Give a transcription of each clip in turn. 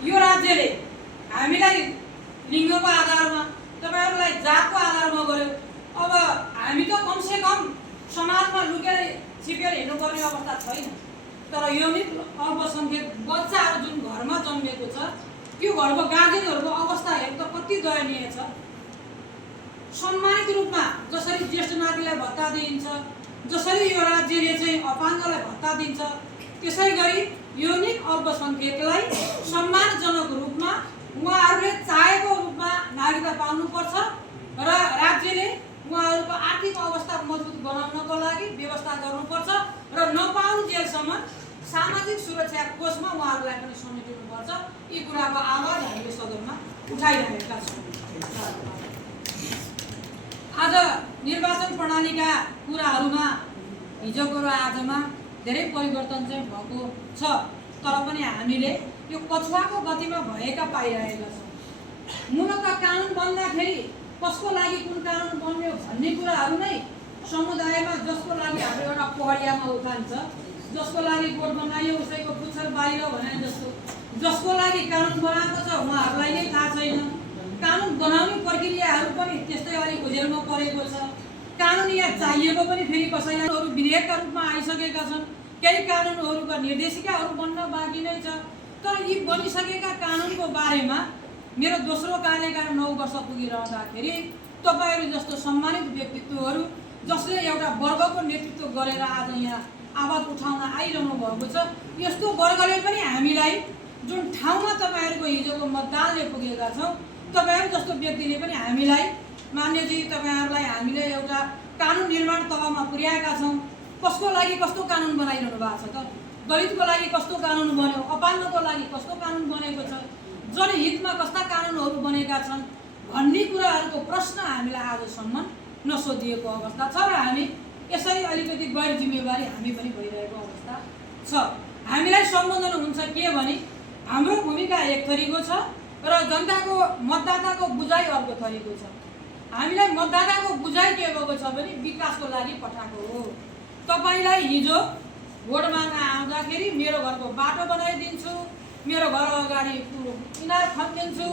यो राज्यले हामीलाई लिङ्गको आधारमा तपाईहरुलाई जातको आधारमा गर्यो। अब हामी त कमसे कम समाजमा लुकेर छिपेर हिँड्नुपर्ने अवस्था छैन। तर यौनिक अल्पसंख्यक बच्चाहरू जुन घरमा जन्मेको छ त्यो घरको गार्जेनहरूको अवस्था हेर्नु त कति दयनीय छ। सम्मानित रूपमा जसरी ज्येष्ठ नागरिकलाई भत्ता दिइन्छ, जसरी यो राज्यले चाहिँ अपाङ्गलाई भत्ता दिन्छ, त्यसै गरी यौनिक अल्पसंख्यकलाई सम्मानजनक रूपमा उहाँहरूले चाहेको रूपमा नागरिकता पाउनुपर्छ र राज्यले उहाँहरूको आर्थिक अवस्था मजबुत बनाउनको लागि व्यवस्था गर्नुपर्छ र नपाउन्जेलसम्म सामाजिक सुरक्षा कोषमा उहाँहरूलाई पनि समेटिनुपर्छ। यी कुराको आवाज हामीले सदनमा उठाइरहेका छौँ। आज निर्वाचन प्रणालीका कुराहरूमा हिजोको र आजमा धेरै परिवर्तन चाहिँ भएको छ, तर पनि हामीले यो पछुवाको गतिमा भएका पाइरहेका छौँ। मूलत कानुन बन्दाखेरि कसको लागि कुन कानुन बन्यो भन्ने कुराहरू नै समुदायमा जसको लागि हाम्रो एउटा पहरियामा उठान छ, जसको लागि कोड बनाइयो उसैको पुच्छर बाहिर भने जस्तो जसको लागि कानुन बनाएको छ उहाँहरूलाई नै थाहा छैन। कानुन बनाउने प्रक्रियाहरू पनि त्यस्तै अलि उजेलमा परेको छ। कानुन यहाँ चाहिएको पनि फेरि कसैलाई अरू विधेयकका रूपमा आइसकेका छन्, केही कानुनहरूका निर्देशिकाहरू बन्न बाँकी नै छ। तर यी बनिसकेका कानुनको बारेमा मेरो दोस्रो कार्यकाल 9 वर्ष पुगिरहँदाखेरि तपाईहरू जस्तो सम्मानित व्यक्तित्वहरू जसले एउटा वर्गको नेतृत्व गरेर आज यहाँ आवाज उठाउन आइरहनु भएको छ, यस्तो वर्गले पनि हामीलाई जुन ठाउँमा तपाईहरूको हिजोको मतदानले पुगेका छौँ, तपाईहरू जस्तो व्यक्तिले पनि हामीलाई मान्यजी तपाईहरूलाई हामीले एउटा कानुन निर्माण तहमा पुर्याएका छौँ। कसको लागि कस्तो कानुन बनाइरहनु भएको छ त? दलितको लागि कस्तो कानुन बन्यो, अपाङ्गको लागि कस्तो कानुन बनेको छ, जनहितमा कस्ता कानुनहरू बनेका छन् भन्ने कुराहरूको प्रश्न हामीलाई आजसम्म नसोधिएको अवस्था छ र हामी यसरी अलिकति गैर जिम्मेवारी हामी पनि भइरहेको अवस्था छ। हामीलाई सम्बोधन हुन्छ के भने हाम्रो भूमिका एक थरीको छ र जनताको मतदाताको बुझाइ अर्को थरीको छ। हामीलाई मतदाताको बुझाइ के भएको छ भने विकासको लागि पठाएको हो। तपाईलाई हिजो भोट माग्न आउँदाखेरि मेरो घरको बाटो बनाइदिन्छु, मेरो घर अगाडि इनार खनिदिन्छु,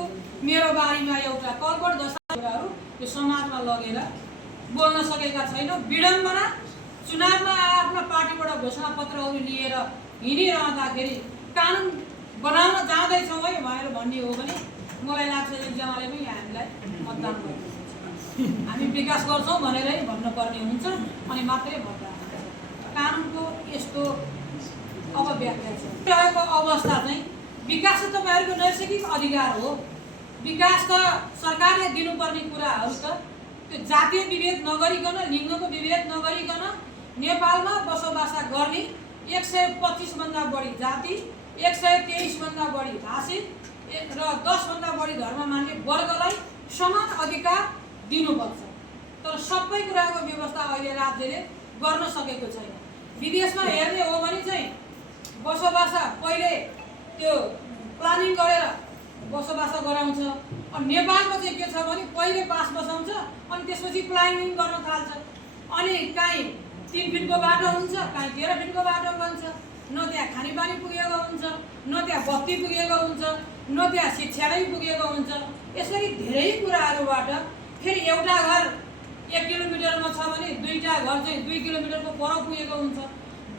मेरो बारीमा एउटा कलबट जस्ता कुराहरू यो समाजमा लगेर बोल्न सकेका छैनौँ। विडम्बना चुनावमा आफ्नो पार्टीबाट घोषणापत्रहरू लिएर हिँडिरहँदाखेरि कानुन बनाउन जाँदैछौँ है भनेर भन्ने हो भने मलाई लाग्छ एकजनाले पनि हामीलाई मतदान गर्छ। हामी विकास गर्छौँ भनेरै भन्नुपर्ने हुन्छ अनि मात्रै मतदान। कानुनको यस्तो अपव्याख्या छ। रहेको अवस्था चाहिँ विकास त तपाईँहरूको नैसर्गिक अधिकार हो। विकास त सरकारले दिनुपर्ने कुराहरू त त्यो जातीय विभेद नगरिकन, लिङ्गको विभेद नगरिकन नेपालमा बसोबास गर्ने 125 भन्दा बढी जाति, 123 भन्दा बढी भाषिक र 10 भन्दा बढी धर्म मान्ने वर्गलाई समान अधिकार दिनुपर्छ। तर सबै कुराको व्यवस्था अहिले राज्यले गर्न सकेको छैन। विदेशमा हेर्ने हो भने चाहिँ बसोबास पहिले त्यो प्लानिङ गरेर बसोबास गराउँछ। अनि नेपालमा चाहिँ के छ भने पहिले पास बसाउँछ अनि त्यसपछि प्लानिङ गर्न थाल्छ। अनि काहीँ 3 फिटको बाटो हुन्छ, काहीँ 13 फिटको बाटो बन्छ, न त्यहाँ खानेपानी पुगेको हुन्छ, न त्यहाँ बत्ती पुगेको हुन्छ, न त्यहाँ शिक्षा नै पुगेको हुन्छ। यसरी धेरै कुराहरूबाट फेरि एउटा घर 1 किलोमिटरमा छ भने दुईटा घर चाहिँ 2 किलोमिटरको पर पुगेको हुन्छ।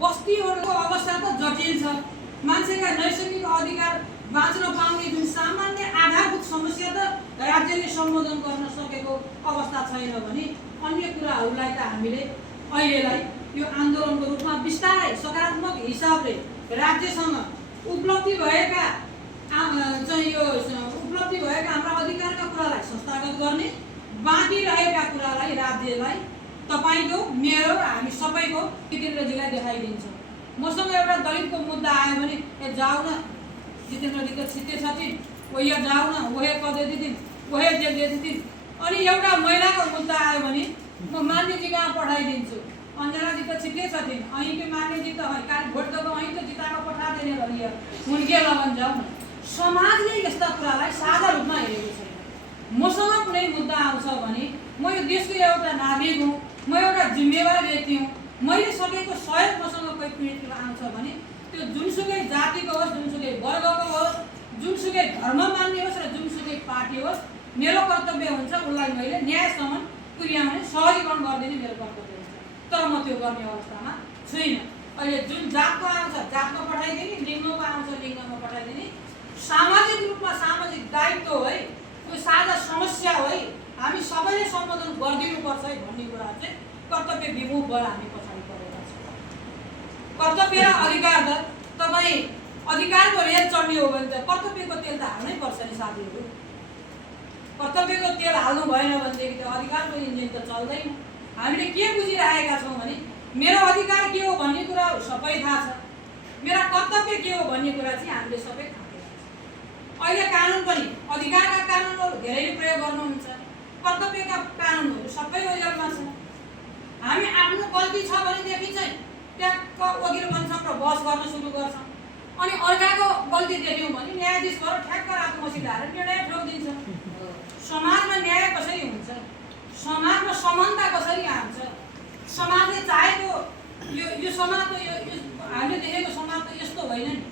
बस्तीहरूको अवस्था त जटिल छ। मान्छेका नैसर्गिक अधिकार बाँच्न पाउने जुन सामान्य आधारभूत समस्या त राज्यले सम्बोधन गर्न सकेको अवस्था छैन भने अन्य कुराहरूलाई त हामीले अहिलेलाई यो आन्दोलनको रूपमा बिस्तारै सकारात्मक हिसाबले राज्यसँग उपलब्धि भएका हाम्रा अधिकारका कुरालाई संस्थागत गर्ने, बाँकी रहेका कुरालाई राज्यलाई तपाईको मेरो र हामी सबैको जितेन्द्रजीलाई देखाइदिन्छौँ। मसँग एउटा दलितको मुद्दा आयो भने जाऊ न जितेन्द्रजी त छिट्टै छथिन्, वही जाऊ न वही कदे दिदिन् वही जे दे दिदिन्। अनि एउटा महिलाको मुद्दा आयो भने म मान्यजी कहाँ पठाइदिन्छु, अञ्जनाजी त छिट्टै छथिन्, अहीँकै मान्यजी त काल भोट दबाउ अहीँ त जिताको पठाइदिने रहियो उनके लगन जाऊ न। समाजले यस्ता कुरालाई साझा रूपमा हेरेको छैन। मसँग कुनै मुद्दा आउँछ भने म यो देशको एउटा नागरिक हुँ, म एउटा जिम्मेवार व्यक्ति हुँ। मैले सकेको सहयोग मसँग कोही पीडित आउँछ भने त्यो जुनसुकै जातिको होस्, जुनसुकै वर्गको होस्, जुनसुकै मेरो कर्तव्य हुन्छ उसलाई मैले न्यायसम्म पुर्याउने सहजीकरण गरिदिने मेरो कर्तव्य हुन्छ। तर म त्यो गर्ने अवस्थामा छुइनँ। अहिले जुन जातको आउँछ जातमा पठाइदिने, लिङ्गको आउँछ लिङ्गमा पठाइदिने, सामाजिक रूपमा सामाजिक दायित्व है, त्यो साझा समस्या है, हामी सबैले सम्बोधन गरिदिनुपर्छ है भन्ने कुरा चाहिँ कर्तव्य विमुखबाट हामी पछाडि परेका छौँ। कर्तव्य र अधिकार त तपाईँ अधिकारको रेल चढ्ने हो भने त कर्तव्यको तेल त हाल्नै पर्छ नि साथीहरू। कर्तव्यको तेल हाल्नु भएन भनेदेखि त अधिकारको इन्जिन त चल्दैन। हामीले के बुझिरहेका छौँ भने मेरो अधिकार के हो भन्ने कुरा सबै थाहा छ, मेरा कर्तव्य के हो भन्ने कुरा चाहिँ हामीले सबै थाहा छ। अहिले कानुन पनि अधिकारका कानुनहरू धेरैले प्रयोग गर्नुहुन्छ, कर्तव्यका कानुनहरू सबै ओझेलमा छ। हामी आफ्नो गल्ती छ भनेदेखि चाहिँ ट्याक्क वकिल बन्छौँ र बहस गर्न सुरु गर्छौँ, अनि अर्काको गल्ती देख्यौँ भने न्यायाधीशबाट ठ्याक्क रातो मसिलो हालेर निर्णय ठोकिदिन्छ। समाजमा न्याय कसरी हुन्छ, समाजमा समानता कसरी आउँछ, समाजले चाहेको यो समाज त यो हामीले देखेको समाज त यस्तो होइन नि।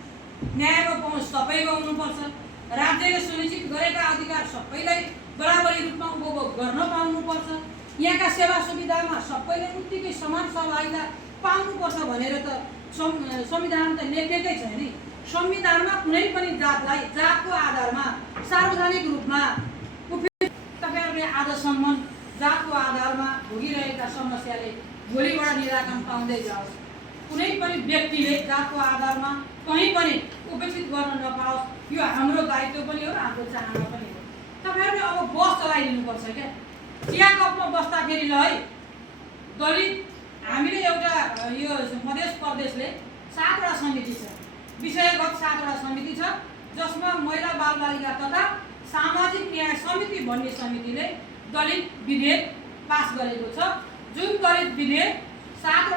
न्यायको पहुँच सबैको हुनुपर्छ, राज्यले सुनिश्चित गरेका अधिकार सबैलाई बराबरी रूपमा उपभोग गर्न पाउनुपर्छ, यहाँका सेवा सुविधामा सबैले उत्तिकै समान सहभागिता पाउनुपर्छ भनेर त संविधान त लेखेकै छ नि। संविधानमा कुनै पनि जातलाई जातको आधारमा सार्वजनिक रूपमा तपाईँहरूले आजसम्म जातको आधारमा भोगिरहेका समस्याले भोलिबाट निराकरण पाउँदै जाओस्, कुनै पनि व्यक्तिले जातको आधारमा कहीँ पनि उपेक्षित गर्न नपाओस्, यो हाम्रो दायित्व पनि हो, हाम्रो चाहना पनि हो। तपाईँहरूले अब बस चलाइदिनुपर्छ क्या। चिया कपमा बस्दाखेरि ल है, दलित हामीले एउटा यो मध्य प्रदेशले 7वटा समिति छ, विषयगत 7वटा समिति छ, जसमा महिला बालबालिका तथा सामाजिक न्याय समिति भन्ने समितिले दलित विधेयक पास गरेको छ। जुन दलित विधेयक 7